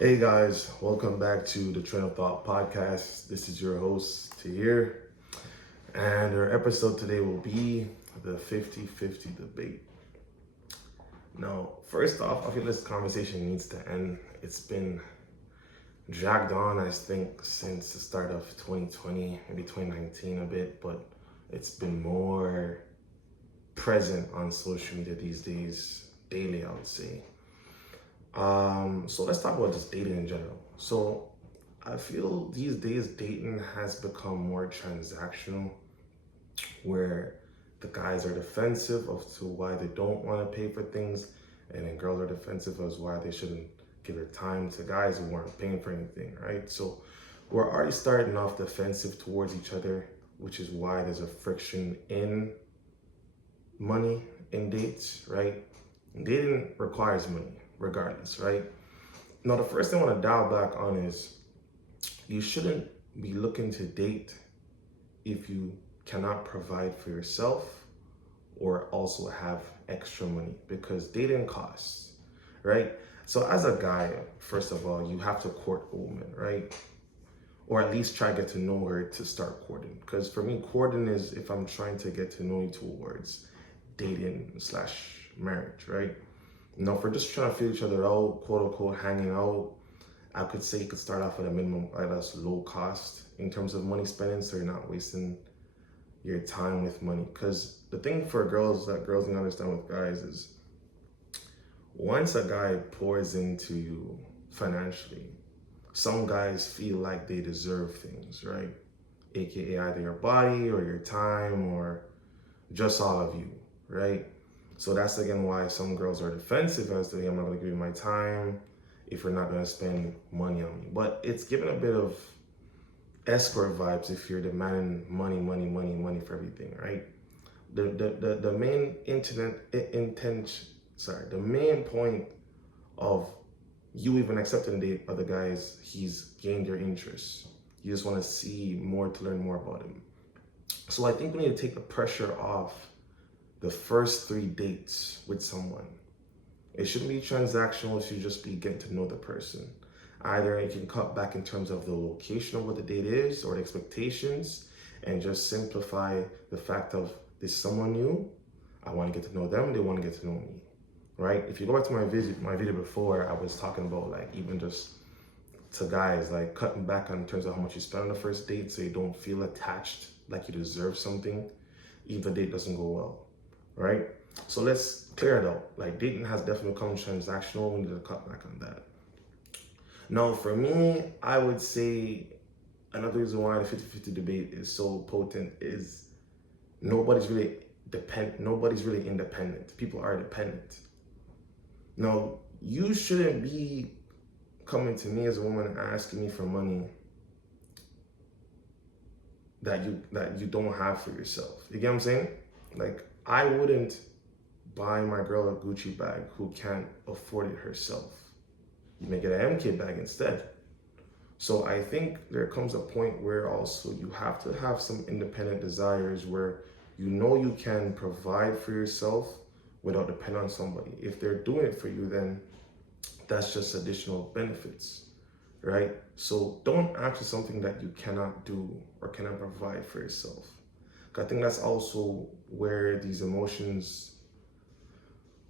Hey guys, welcome back to the Train of Thought podcast. This is your host, Tahir, and our episode today will be the 50-50 debate. Now, first off, I feel this conversation needs to end. It's been dragged on, I think, since the start of 2020, maybe 2019 a bit, but it's been more present on social media these days, daily, I would say. So let's talk about just dating in general. So I feel these days dating has become more transactional, where the guys are defensive as to why they don't want to pay for things, and then girls are defensive as why they shouldn't give their time to guys who aren't paying for anything, right? So we're already starting off defensive towards each other, which is why there's a friction in money in dates, right? Dating requires money regardless, right? Now, the first thing I want to dial back on is you shouldn't be looking to date if you cannot provide for yourself or also have extra money, because dating costs, right? So as a guy, first of all, you have to court a woman, right? Or at least try to get to know her to start courting. Because for me, courting is if I'm trying to get to know you towards dating slash marriage, right? Now, if we're just trying to feel each other out, quote unquote, hanging out, I could say you could start off at a minimum, like that's low cost in terms of money spending, so you're not wasting your time with money. Because the thing for girls that girls need to understand with guys is once a guy pours into you financially, some guys feel like they deserve things, right? AKA either your body or your time or just all of you, right? So that's again why some girls are defensive as to, hey, I'm not gonna give you my time if you're not gonna spend money on me. But it's given a bit of escort vibes if you're demanding money for everything, right? The main the main point of you even accepting the other guy is he's gained your interest. You just want to see more to learn more about him. So I think we need to take the pressure off the first 3 dates with someone. It shouldn't be transactional, it should just be getting to know the person. Either you can cut back in terms of the location of what the date is or the expectations and just simplify the fact of this is someone new, I want to get to know them, they want to get to know me, right? If you go back to my video before, I was talking about like even just to guys, like cutting back on terms of how much you spend on the first date so you don't feel attached like you deserve something, even if the date doesn't go well, right? So let's clear it out. Like dating has definitely become transactional. We need to cut back on that. Now, for me, I would say another reason why the 50-50 debate is so potent is nobody's really independent. People are dependent. Now, you shouldn't be coming to me as a woman asking me for money that you don't have for yourself. You get what I'm saying? Like, I wouldn't buy my girl a Gucci bag who can't afford it herself. You may get an MK bag instead. So I think there comes a point where also you have to have some independent desires where you know you can provide for yourself without depending on somebody. If they're doing it for you, then that's just additional benefits, right? So don't ask for something that you cannot do or cannot provide for yourself. I think that's also where these emotions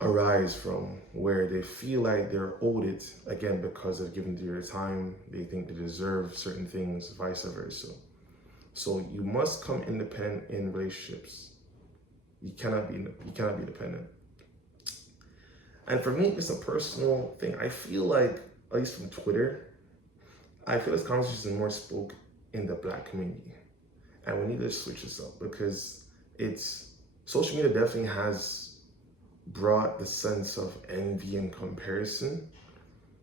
arise from, where they feel like they're owed it again because they've given to your time, they think they deserve certain things, vice versa. So you must come independent in relationships. You cannot be dependent. And for me, it's a personal thing. I feel like, at least from Twitter, I feel this conversation is more spoke in the Black community. And we need to switch this up because it's social media definitely has brought the sense of envy and comparison.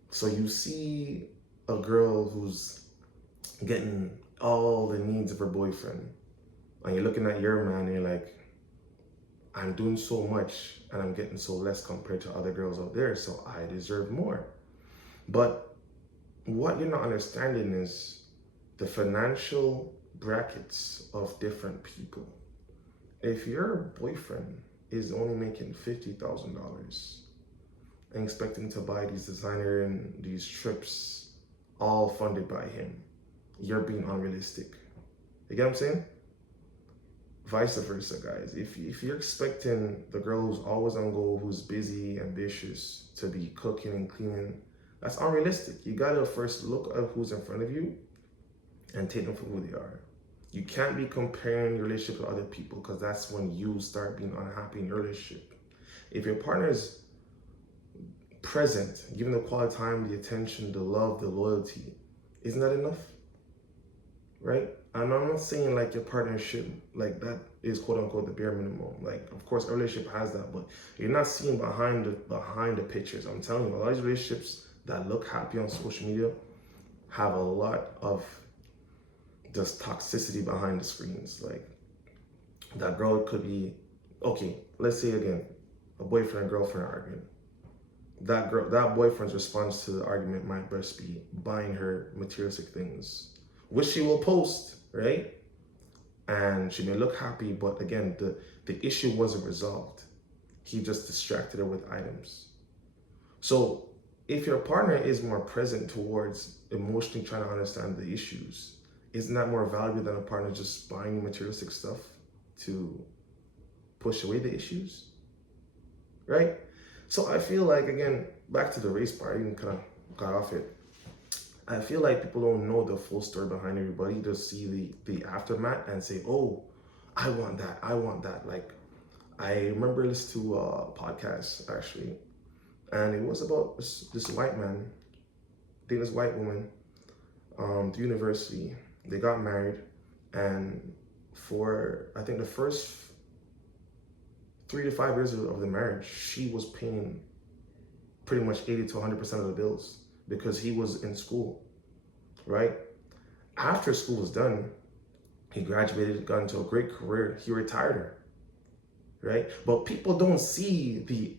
So you see a girl who's getting all the needs of her boyfriend, and you're looking at your man and you're like, I'm doing so much and I'm getting so less compared to other girls out there, so I deserve more. But what you're not understanding is the financial brackets of different people. If your boyfriend is only making $50,000 and expecting to buy these designer and these trips all funded by him. You're being unrealistic. You get what I'm saying? Vice versa, guys. If you're expecting the girl who's always on go, who's busy, ambitious, to be cooking and cleaning, that's unrealistic. You gotta first look at who's in front of you and take them for who they are. You can't be comparing your relationship with other people, because that's when you start being unhappy in your relationship. If your partner is present, giving the quality time, the attention, the love, the loyalty, isn't that enough? Right? And I'm not saying like your partnership, like that is quote unquote the bare minimum. Like, of course, a relationship has that, but you're not seeing behind the pictures. I'm telling you, a lot of these relationships that look happy on social media have a lot of just toxicity behind the screens. Like, that girl could be, okay, let's say again, a boyfriend and girlfriend arguing. That boyfriend's response to the argument might best be buying her materialistic things, which she will post, right? And she may look happy, but again, the issue wasn't resolved. He just distracted her with items. So if your partner is more present towards emotionally trying to understand the issues, isn't that more valuable than a partner just buying materialistic stuff to push away the issues? Right? So I feel like, again, back to the race part, I even kind of got off it. I feel like people don't know the full story behind everybody. Just see the aftermath and say, oh, I want that. Like, I remember listening to a podcast, actually, and it was about this white man dating this white woman to university. They got married, and for, I think, the first 3 to 5 years of the marriage, she was paying pretty much 80 to 100% of the bills, because he was in school, right? After school was done, he graduated, got into a great career, he retired her, right? But people don't see the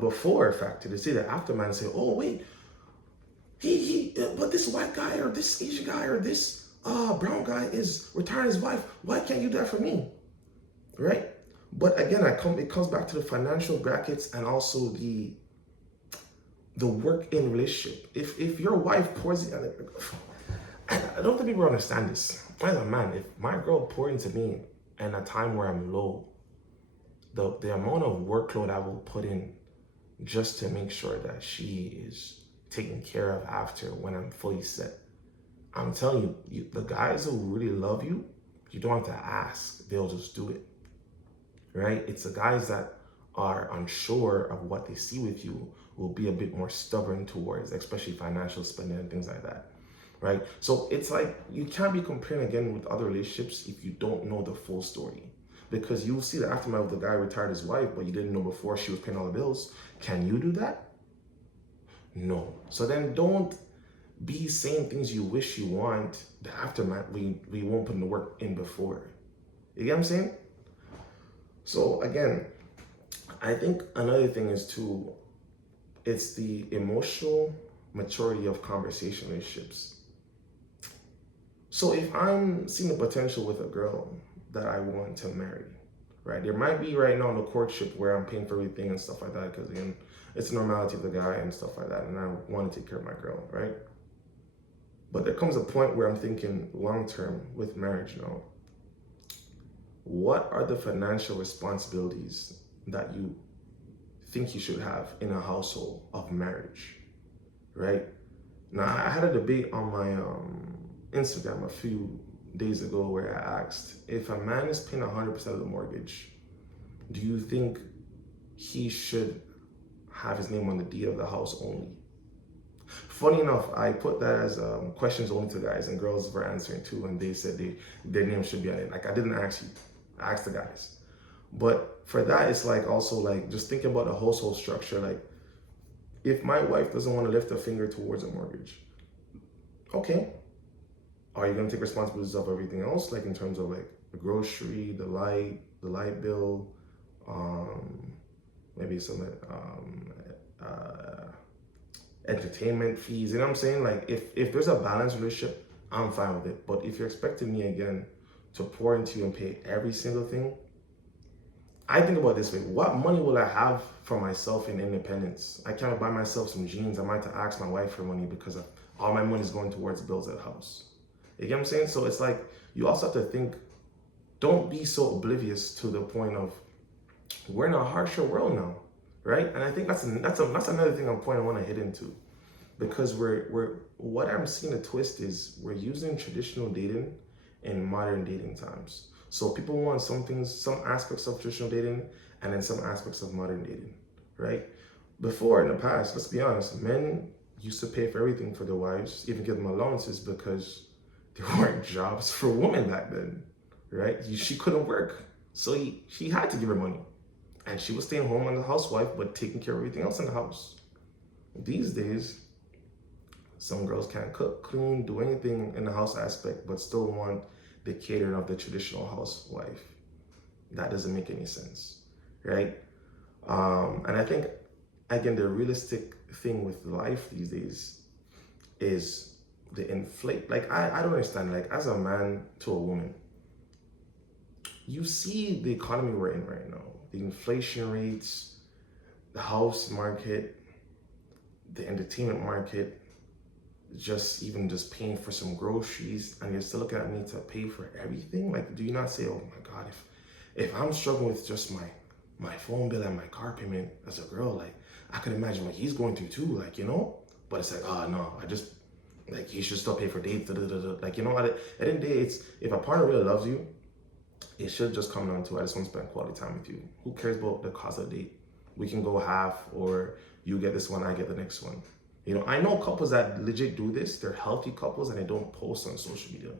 before factor. They see the aftermath and say, oh wait, but this white guy or this Asian guy or this brown guy is retiring his wife. Why can't you do that for me, right? But again, it comes back to the financial brackets and also the work in relationship. If your wife pours it, I don't think people understand this. As a man, if my girl pours into me in a time where I'm low, the amount of workload I will put in just to make sure that she is taken care of after when I'm fully set. I'm telling you, the guys who really love you, you don't have to ask, they'll just do it, right? It's the guys that are unsure of what they see with you will be a bit more stubborn towards, especially financial spending and things like that, right? So it's like, you can't be comparing again with other relationships if you don't know the full story, because you'll see the aftermath of the guy retired his wife, but you didn't know before she was paying all the bills. Can you do that? No. So then don't be saying things you wish you want, the aftermath we won't put in the work in before. You get what I'm saying? So again, I think another thing is too, it's the emotional maturity of conversation relationships. So if I'm seeing the potential with a girl that I want to marry, right? There might be right now in the courtship where I'm paying for everything and stuff like that, because again, it's the normality of the guy and stuff like that, and I want to take care of my girl, right? But there comes a point where I'm thinking long term with marriage now. What are the financial responsibilities that you think you should have in a household of marriage, right? Now, I had a debate on my Instagram a few days ago where I asked, if a man is paying 100% of the mortgage, do you think he should have his name on the deed of the house only? Funny enough, I put that as questions only to guys, and girls were answering too, and they said their name should be on it. Like, I didn't ask you, I asked the guys. But for that, it's like also like just think about the household structure. Like, if my wife doesn't want to lift a finger towards a mortgage, okay, are you gonna take responsibilities of everything else, like in terms of like the grocery, the light bill, maybe some entertainment fees? You know what I'm saying? Like, if there's a balanced relationship, I'm fine with it. But if you're expecting me again to pour into you and pay every single thing, I think about it this way: what money will I have for myself in independence? I can't buy myself some jeans. I might have to ask my wife for money because all my money is going towards bills at the house. You get what I'm saying? So it's like you also have to think. Don't be so oblivious to the point of we're in a harsher world now, right? And I think that's another thing I want to hit into, because we're what I'm seeing a twist is we're using traditional dating in modern dating times. So people want some things, some aspects of traditional dating, and then some aspects of modern dating, right? Before, in the past, let's be honest, men used to pay for everything for their wives, even give them allowances, because there weren't jobs for women back then, right? She couldn't work, so she had to give her money, and she was staying home as a housewife, but taking care of everything else in the house. These days, some girls can't cook, clean, do anything in the house aspect, but still want the catering of the traditional housewife. That doesn't make any sense, right? And I think, again, the realistic thing with life these days is the inflate. Like, I don't understand, like, as a man to a woman, you see the economy we're in right now, the inflation rates, the house market, the entertainment market, just paying for some groceries, and you're still looking at me to pay for everything. Like, do you not say, oh my God, if I'm struggling with just my phone bill and my car payment as a girl, like, I could imagine what he's going through too, like, but it's like, oh no, I just, like, he should still pay for dates, like, at the end of the day, it's, if a partner really loves you, it should just come down to, I just want to spend quality time with you. Who cares about the cost of the date? We can go half, or you get this one, I get the next one. I know couples that legit do this. They're healthy couples and they don't post on social media.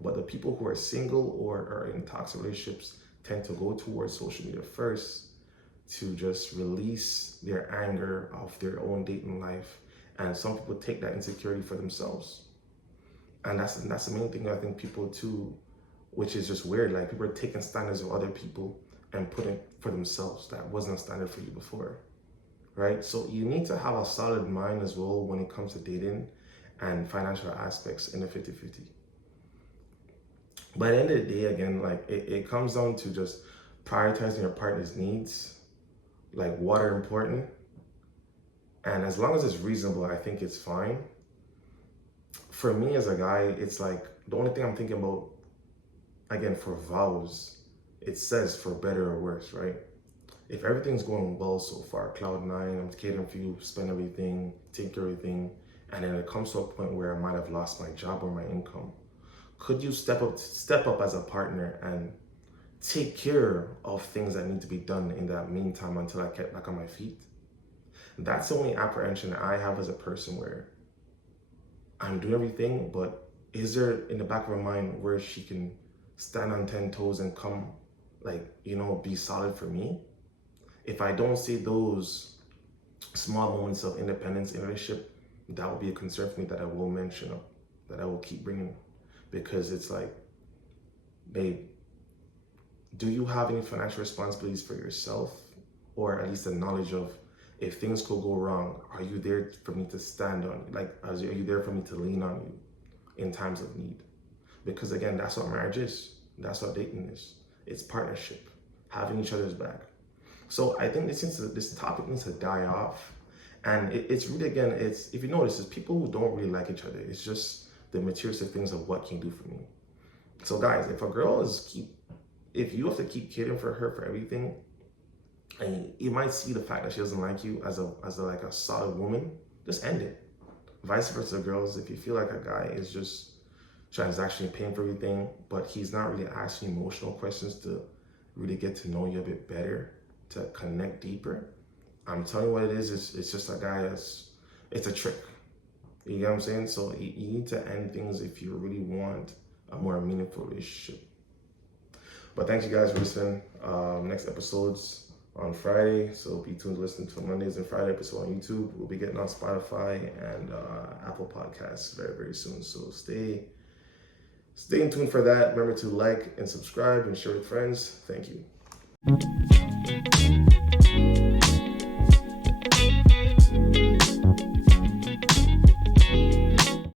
But the people who are single or are in toxic relationships tend to go towards social media first to just release their anger of their own dating life. And some people take that insecurity for themselves. And that's the main thing I think people too, which is just weird. Like, people are taking standards of other people and putting for themselves that wasn't a standard for you before. Right? So you need to have a solid mind as well when it comes to dating and financial aspects in the 50-50. But at the end of the day, again, like, it comes down to just prioritizing your partner's needs, like what are important. And as long as it's reasonable, I think it's fine. For me as a guy, it's like the only thing I'm thinking about, again, for vows, it says for better or worse, right? If everything's going well so far, cloud nine, I'm catering for you, spend everything, take everything, and then it comes to a point where I might have lost my job or my income, could you step up as a partner and take care of things that need to be done in that meantime until I get back on my feet? That's the only apprehension that I have as a person, where I'm doing everything, but is there in the back of her mind where she can stand on 10 toes and come, like, be solid for me? If I don't see those small moments of independence in a relationship, that will be a concern for me that I will mention up, that I will keep bringing. Because it's like, babe, do you have any financial responsibilities for yourself? Or at least the knowledge of, if things could go wrong, are you there for me to stand on? Like, are you there for me to lean on you in times of need? Because again, that's what marriage is. That's what dating is. It's partnership, having each other's back. So I think this topic needs to die off. And it's really, again, it's, if you notice, it's people who don't really like each other. It's just the materialistic things of what can you do for me. So guys, if a girl if you have to keep catering for her for everything, and you might see the fact that she doesn't like you as a solid woman, just end it. Vice versa, girls, if you feel like a guy is just transactionally paying for everything, but he's not really asking emotional questions to really get to know you a bit better, to connect deeper, I'm telling you what it is. It's just a guy it's a trick. You get what I'm saying? So you need to end things if you really want a more meaningful relationship. But thanks you guys for listening. Next episode's on Friday, so be tuned to listen to Mondays and Friday episode on YouTube. We'll be getting on Spotify and Apple Podcasts very, very soon. So stay in tune for that. Remember to like and subscribe and share with friends. Thank you.